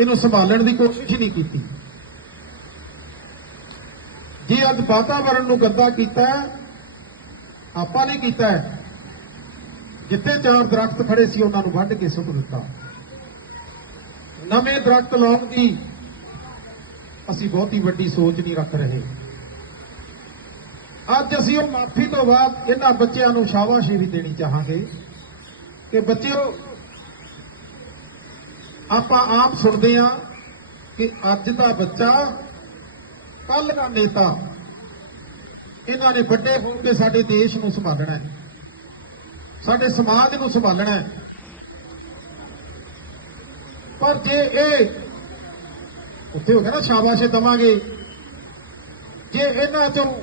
ਇਹਨੂੰ ਸੰਭਾਲਣ ਦੀ ਕੋਸ਼ਿਸ਼ ਨਹੀਂ ਕੀਤੀ। ਜੇ ਅੱਜ ਵਾਤਾਵਰਣ ਨੂੰ ਗੰਦਾ ਕੀਤਾ ਆਪਾਂ ਨੇ ਕੀਤਾ ਜਿੱਥੇ ਚਾਰ ਦਰਖਤ ਖੜੇ ਸੀ, ਉਹਨਾਂ ਨੂੰ ਵੱਢ ਕੇ ਸੁੱਟ ਦਿੱਤਾ। ਨਵੇਂ ਦਰਖਤ ਲਾਉਣ ਦੀ ਅਸੀਂ ਬਹੁਤੀ ਵੱਡੀ ਸੋਚ ਨਹੀਂ ਰੱਖ ਰਹੇ। ਅੱਜ ਅਸੀਂ ਉਹ ਮਾਫੀ ਤੋਂ ਬਾਅਦ ਇਹਨਾਂ ਬੱਚਿਆਂ ਨੂੰ ਸ਼ਾਬਾਸ਼ੀ ਵੀ ਦੇਣੀ ਚਾਹਾਂਗੇ ਕਿ ਬੱਚਿਓ ਆਪਾਂ ਆਪ ਸੁਣਦੇ ਹਾਂ ਕਿ ਅੱਜ ਦਾ ਬੱਚਾ ਕੱਲ ਦਾ ਨੇਤਾ, ਇਹਨਾਂ ਨੇ ਵੱਡੇ ਹੋ ਕੇ ਸਾਡੇ ਦੇਸ਼ ਨੂੰ ਸੰਭਾਲਣਾ ਹੈ। ਸਾਡੇ ਸਮਾਜ ਨੂੰ ਸੰਭਾਲਣਾ ਹੈ। ਪਰ ਜੇ ਇਹ ਉੱਥੇ ਹੋ ਗਿਆ ਨਾ, ਸ਼ਾਬਾਸ਼ੇ ਦਵਾਂਗੇ। ਜੇ ਇਹਨਾਂ ਚੋਂ,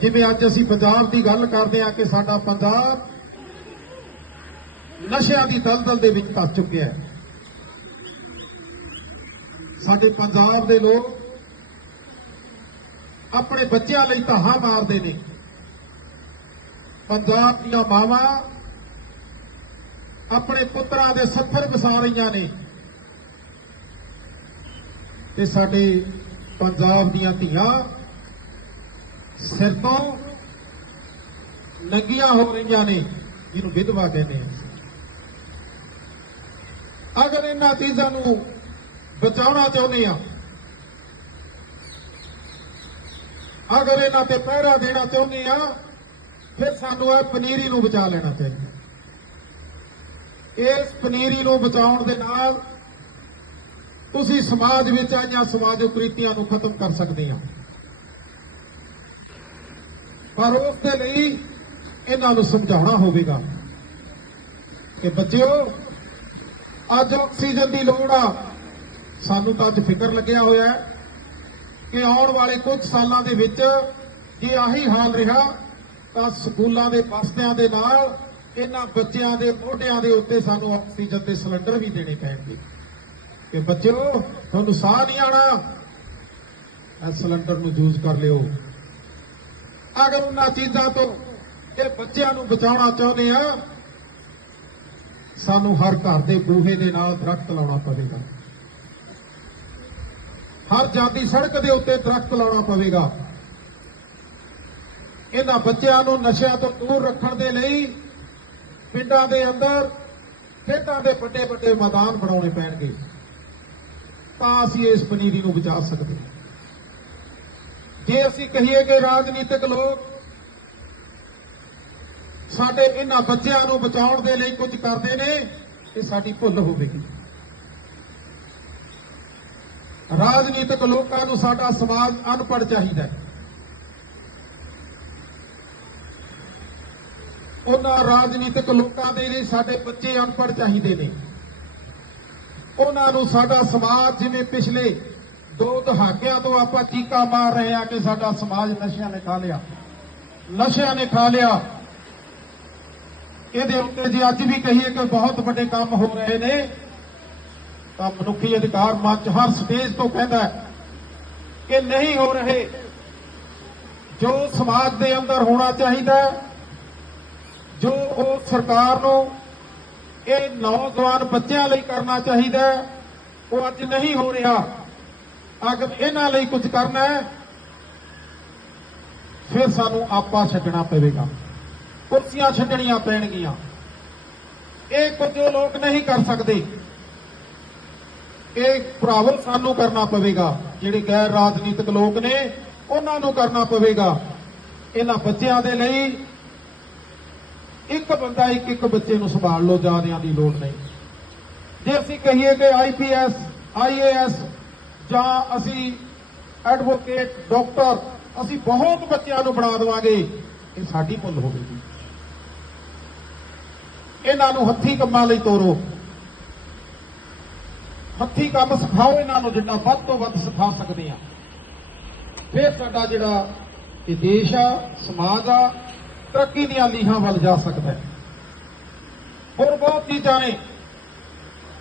ਜਿਵੇਂ ਅੱਜ ਅਸੀਂ ਪੰਜਾਬ ਦੀ ਗੱਲ ਕਰਦੇ ਹਾਂ ਕਿ ਸਾਡਾ ਪੰਜਾਬ ਨਸ਼ਿਆਂ ਦੀ ਦਲਦਲ ਦੇ ਵਿੱਚ ਫਸ ਚੁੱਕਿਆ ਹੈ। ਸਾਡੇ ਪੰਜਾਬ ਦੇ ਲੋਕ ਆਪਣੇ ਬੱਚਿਆਂ ਲਈ ਧਾਹਾਂ ਮਾਰਦੇ ਨੇ। ਪੰਜਾਬ ਦੀਆਂ ਮਾਵਾਂ ਆਪਣੇ ਪੁੱਤਰਾਂ ਦੇ ਸੱਥਰ ਵਸਾ ਰਹੀਆਂ ਨੇ। ਤੇ ਸਾਡੇ ਪੰਜਾਬ ਦੀਆਂ ਧੀਆਂ ਸਿਰ ਤੋਂ ਨੰਗੀਆਂ ਹੋ ਰਹੀਆਂ ਨੇ, ਜਿਹਨੂੰ ਵਿਧਵਾ ਕਹਿੰਦੇ ਆ। ਅਗਰ ਇਹਨਾਂ ਚੀਜ਼ਾਂ ਨੂੰ ਬਚਾਉਣਾ ਚਾਹੁੰਦੇ ਆ ਅਗਰ ਇਹਨਾਂ ਤੇ ਪਹਿਰਾ ਦੇਣਾ ਚਾਹੁੰਦੇ ਆ ਫਿਰ ਸਾਨੂੰ ਇਹ ਪਨੀਰੀ ਨੂੰ ਬਚਾ ਲੈਣਾ ਚਾਹੀਦਾ। ਇਸ ਪਨੀਰੀ ਨੂੰ ਬਚਾਉਣ ਦੇ ਨਾਲ ਤੁਸੀਂ ਸਮਾਜ ਵਿੱਚ ਆਈਆਂ ਸਮਾਜਿਕ ਕੁਰੀਤੀਆਂ ਨੂੰ ਖਤਮ ਕਰ ਸਕਦੇ ਆ ਪਰ ਉਸ ਦੇ ਲਈ ਇਹਨਾਂ ਨੂੰ ਸਮਝਾਉਣਾ ਹੋਵੇਗਾ ਕਿ ਬੱਚਿਓ, ਅੱਜ ਆਕਸੀਜਨ ਦੀ ਲੋੜ ਆ। ਸਾਨੂੰ ਤਾਂ ਅੱਜ ਫਿਕਰ ਲੱਗਿਆ ਹੋਇਆ ਹੈ ਕਿ ਆਉਣ ਵਾਲੇ ਕੁਝ ਸਾਲਾਂ ਦੇ ਵਿੱਚ ਜੇ ਆਹੀ ਹਾਲ ਰਿਹਾ, ਤਾਂ ਸਕੂਲਾਂ ਦੇ ਬਸਤਿਆਂ ਦੇ ਨਾਲ ਇਹਨਾਂ ਬੱਚਿਆਂ ਦੇ ਮੋਢਿਆਂ ਦੇ ਉੱਤੇ ਸਾਨੂੰ ਆਕਸੀਜਨ ਦੇ ਸਿਲੰਡਰ ਵੀ ਦੇਣੇ ਪੈਣਗੇ। ਕਿ ਬੱਚਿਓ, ਤੁਹਾਨੂੰ ਸਾਹ ਨਹੀਂ ਆਣਾ ਇਹ ਸਿਲੰਡਰ ਨੂੰ ਯੂਜ਼ ਕਰ ਲਿਓ। ਅਗਰ ਉਹਨਾਂ ਚੀਜ਼ਾਂ ਤੋਂ ਇਹ ਬੱਚਿਆਂ ਨੂੰ ਬਚਾਉਣਾ ਚਾਹੁੰਦੇ ਆ, ਸਾਨੂੰ ਹਰ ਘਰ ਦੇ ਬੂਹੇ ਦੇ ਨਾਲ ਦਰਖਤ ਲਾਉਣਾ ਪਵੇਗਾ। ਹਰ ਜਾਤੀ ਸੜਕ ਦੇ ਉੱਤੇ ਦਰਖਤ ਲਾਉਣਾ ਪਵੇਗਾ। ਇਹਨਾਂ ਬੱਚਿਆਂ ਨੂੰ ਨਸ਼ਿਆਂ ਤੋਂ ਦੂਰ ਰੱਖਣ ਦੇ ਲਈ ਪਿੰਡਾਂ ਦੇ ਅੰਦਰ ਖੇਤਾਂ ਦੇ ਵੱਡੇ ਵੱਡੇ ਮੈਦਾਨ ਬਣਾਉਣੇ ਪੈਣਗੇ। ਤਾਂ ਅਸੀਂ ਇਸ ਪਨੀਰੀ ਨੂੰ ਬਚਾ ਸਕਦੇ ਹਾਂ। ਜੇ ਅਸੀਂ ਕਹੀਏ ਕਿ ਰਾਜਨੀਤਿਕ ਲੋਕ ਸਾਡੇ ਇਹਨਾਂ ਬੱਚਿਆਂ ਨੂੰ ਬਚਾਉਣ ਦੇ ਲਈ ਕੁਝ ਕਰਦੇ ਨੇ ਇਹ ਸਾਡੀ ਭੁੱਲ ਹੋਵੇਗੀ। ਰਾਜਨੀਤਿਕ ਲੋਕਾਂ ਨੂੰ ਸਾਡਾ ਸਮਾਜ ਅਨਪੜ੍ਹ ਚਾਹੀਦਾ ਹੈ। ਉਹਨਾਂ ਰਾਜਨੀਤਿਕ ਲੋਕਾਂ ਦੇ ਲਈ ਸਾਡੇ ਬੱਚੇ ਅਨਪੜ੍ਹ ਚਾਹੀਦੇ ਨੇ। ਉਹਨਾਂ ਨੂੰ ਸਾਡਾ ਸਮਾਜ ਜਿਵੇਂ ਪਿਛਲੇ ਦੋ ਦਹਾਕਿਆਂ ਤੋਂ ਆਪਾਂ ਚੀਕਾ ਮਾਰ ਰਹੇ ਆ ਕਿ ਸਾਡਾ ਸਮਾਜ ਨਸ਼ਿਆਂ ਨੇ ਖਾ ਲਿਆ। ਨਸ਼ਿਆਂ ਨੇ ਖਾ ਲਿਆ। ਇਹਦੇ ਉੱਤੇ ਜੇ ਅੱਜ ਵੀ ਕਹੀਏ ਕਿ ਬਹੁਤ ਵੱਡੇ ਕੰਮ ਹੋ ਰਹੇ ਨੇ। ਤਾਂ ਮਨੁੱਖੀ ਅਧਿਕਾਰ ਮੰਚ ਹਰ ਸਟੇਜ ਤੋਂ ਕਹਿੰਦਾ ਹੈ ਕਿ ਨਹੀਂ ਹੋ ਰਹੇ। ਜੋ ਸਮਾਜ ਦੇ ਅੰਦਰ ਹੋਣਾ ਚਾਹੀਦਾ ਜੋ ਉਹ ਸਰਕਾਰ ਨੂੰ ਇਹ ਨੌਜਵਾਨ ਬੱਚਿਆਂ ਲਈ ਕਰਨਾ ਚਾਹੀਦਾ ਉਹ ਅੱਜ ਨਹੀਂ ਹੋ ਰਿਹਾ। ਅਗਰ ਇਹਨਾਂ ਲਈ ਕੁਝ ਕਰਨਾ ਹੈ, ਫਿਰ ਸਾਨੂੰ ਆਪਾ ਛੱਡਣਾ ਪਵੇਗਾ। ਕੁਰਸੀਆਂ ਛੱਡਣੀਆਂ ਪੈਣਗੀਆਂ। ਇਹ ਕੁਝ ਉਹ ਲੋਕ ਨਹੀਂ ਕਰ ਸਕਦੇ। ਇਹ ਭਰਾਵੋ ਸਾਨੂੰ ਕਰਨਾ ਪਵੇਗਾ। ਜਿਹੜੇ ਗੈਰ ਰਾਜਨੀਤਿਕ ਲੋਕ ਨੇ, ਉਹਨਾਂ ਨੂੰ ਕਰਨਾ ਪਵੇਗਾ। ਇਹਨਾਂ ਬੱਚਿਆਂ ਦੇ ਲਈ ਇੱਕ ਬੰਦਾ ਇੱਕ ਇੱਕ ਬੱਚੇ ਨੂੰ ਸੰਭਾਲ ਲਓ ਜ਼ਿਆਦਿਆਂ ਦੀ ਲੋੜ ਨਹੀਂ। ਜੇ ਅਸੀਂ ਕਹੀਏ ਕਿ ਆਈਪੀਐਸ ਆਈਏਐਸ ਜਾਂ ਅਸੀਂ ਐਡਵੋਕੇਟ ਡਾਕਟਰ ਅਸੀਂ ਬਹੁਤ ਬੱਚਿਆਂ ਨੂੰ ਬਣਾ ਦੇਵਾਂਗੇ, ਇਹ ਸਾਡੀ ਭੁੱਲ ਹੋਵੇਗੀ। ਇਹਨਾਂ ਨੂੰ ਹੱਥੀ ਕੰਮਾਂ ਲਈ ਤੋਰੋ। ਹੱਥੀ ਕੰਮ ਸਿਖਾਓ ਇਹਨਾਂ ਨੂੰ, ਜਿੰਨਾ ਵੱਧ ਤੋਂ ਵੱਧ ਸਿਖਾ ਸਕਦੇ ਆ। ਫਿਰ ਸਾਡਾ ਜਿਹੜਾ ਇਹ ਦੇਸ਼ ਆ, ਸਮਾਜ ਆ, ਤਰੱਕੀ ਦੀਆਂ ਲੀਹਾਂ ਵੱਲ ਜਾ ਸਕਦਾ ਹੈ। ਹੋਰ ਬਹੁਤ ਚੀਜ਼ਾਂ ਨੇ,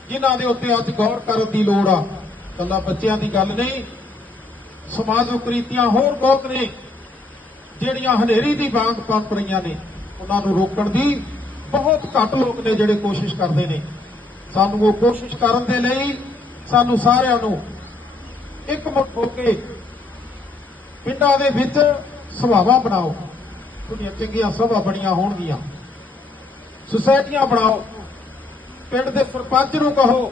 ਜਿਨ੍ਹਾਂ ਦੇ ਉੱਤੇ ਅੱਜ ਗੌਰ ਕਰਨ ਦੀ ਲੋੜ ਆ। ਕੱਲਾ ਬੱਚਿਆਂ ਦੀ ਗੱਲ ਨਹੀਂ ਸਮਾਜ ਕੁਰੀਤੀਆਂ ਹੋਰ ਬਹੁਤ ਨੇ, ਜਿਹੜੀਆਂ ਹਨੇਰੀ ਦੀ ਵਾਂਗ ਪੰਪ ਰਹੀਆਂ ਨੇ। ਉਹਨਾਂ ਨੂੰ ਰੋਕਣ ਦੀ ਬਹੁਤ ਘੱਟ ਲੋਕ ਨੇ ਜਿਹੜੇ ਕੋਸ਼ਿਸ਼ ਕਰਦੇ ਨੇ। ਸਾਨੂੰ ਉਹ ਕੋਸ਼ਿਸ਼ ਕਰਨ ਦੇ ਲਈ ਸਾਨੂੰ ਸਾਰਿਆਂ ਨੂੰ ਇੱਕ ਮੁੱਠ ਹੋ ਕੇ ਪਿੰਡਾਂ ਦੇ ਵਿੱਚ ਸੁਭਾਵਾਂ ਬਣਾਓ। ਤੁਹਾਡੀਆਂ ਚੰਗੀਆਂ ਸਭਾ ਬਣੀਆਂ ਹੋਣਗੀਆਂ। ਸੁਸਾਇਟੀਆਂ ਬਣਾਓ। ਪਿੰਡ ਦੇ ਸਰਪੰਚ ਨੂੰ ਕਹੋ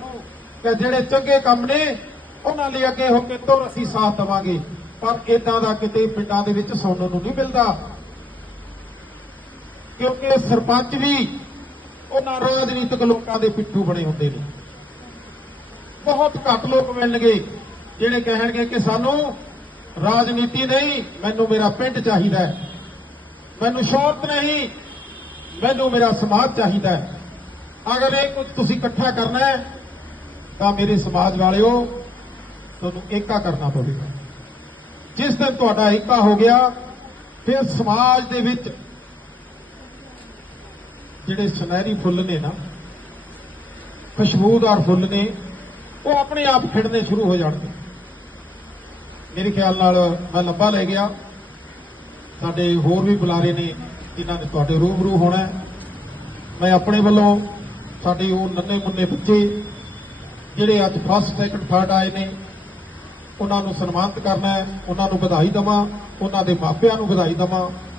ਕਿ ਜਿਹੜੇ ਚੰਗੇ ਕੰਮ ਨੇ, ਉਹਨਾਂ ਲਈ ਅੱਗੇ ਹੋ ਕੇ ਤੁਰ ਅਸੀਂ ਸਾਥ ਦੇਵਾਂਗੇ। ਪਰ ਇਦਾਂ ਦਾ ਕਿਤੇ ਪਿੰਡਾਂ ਦੇ ਵਿੱਚ ਸੁਣਨ ਨੂੰ ਨਹੀਂ ਮਿਲਦਾ। ਕਿਉਂਕਿ ਸਰਪੰਚ ਵੀ ਉਹਨਾਂ ਰਾਜਨੀਤਿਕ ਲੋਕਾਂ ਦੇ ਪਿੱਠੂ ਬਣੇ ਹੁੰਦੇ ਨੇ। ਬਹੁਤ ਘੱਟ ਲੋਕ ਮਿਲਣਗੇ ਜਿਹੜੇ ਕਹਿਣਗੇ ਕਿ ਸਾਨੂੰ ਰਾਜਨੀਤੀ ਨਹੀਂ, ਮੈਨੂੰ ਮੇਰਾ ਪਿੰਡ ਚਾਹੀਦਾ ਹੈ। ਮੈਨੂੰ ਸ਼ੌਹਰਤ ਨਹੀਂ, ਮੈਨੂੰ ਮੇਰਾ ਸਮਾਜ ਚਾਹੀਦਾ ਹੈ। ਅਗਰ ਇਹ ਕੁਝ ਤੁਸੀਂ ਇਕੱਠਾ ਕਰਨਾ ਹੈ, ਤਾਂ ਮੇਰੇ ਸਮਾਜ ਵਾਲਿਓ, ਤੁਹਾਨੂੰ ਏਕਾ ਕਰਨਾ ਪਵੇਗਾ। ਜਿਸ ਦਿਨ ਤੁਹਾਡਾ ਏਕਾ ਹੋ ਗਿਆ, ਫਿਰ ਸਮਾਜ ਦੇ ਵਿੱਚ ਜਿਹੜੇ ਸੁਨਹਿਰੀ ਫੁੱਲ ਨੇ ਨਾ, ਖੁਸ਼ਬੂਦਾਰ ਫੁੱਲ ਨੇ, ਉਹ ਆਪਣੇ ਆਪ ਖਿੜਨੇ ਸ਼ੁਰੂ ਹੋ ਜਾਣਗੇ। ਮੇਰੇ ਖਿਆਲ ਨਾਲ ਮੈਂ ਲੰਬਾ ਲੈ ਗਿਆ। ਸਾਡੇ ਹੋਰ ਵੀ ਬੁਲਾਰੇ ਨੇ, ਜਿਨ੍ਹਾਂ ਨੇ ਤੁਹਾਡੇ ਰੂਬਰੂ ਹੋਣਾ ਮੈਂ ਆਪਣੇ ਵੱਲੋਂ ਸਾਡੇ ਉਹ ਨੰਨੇ ਮੁੰਨੇ ਬੱਚੇ, ਜਿਹੜੇ ਅੱਜ ਫਸਟ ਸੈਕੰਡ ਥਰਡ ਆਏ ਨੇ, ਉਹਨਾਂ ਨੂੰ ਸਨਮਾਨਿਤ ਕਰਨਾ ਹੈ, ਉਹਨਾਂ ਨੂੰ ਵਧਾਈ ਦਵਾਂ, ਉਹਨਾਂ ਦੇ ਮਾਪਿਆਂ ਨੂੰ ਵਧਾਈ ਦਵਾਂ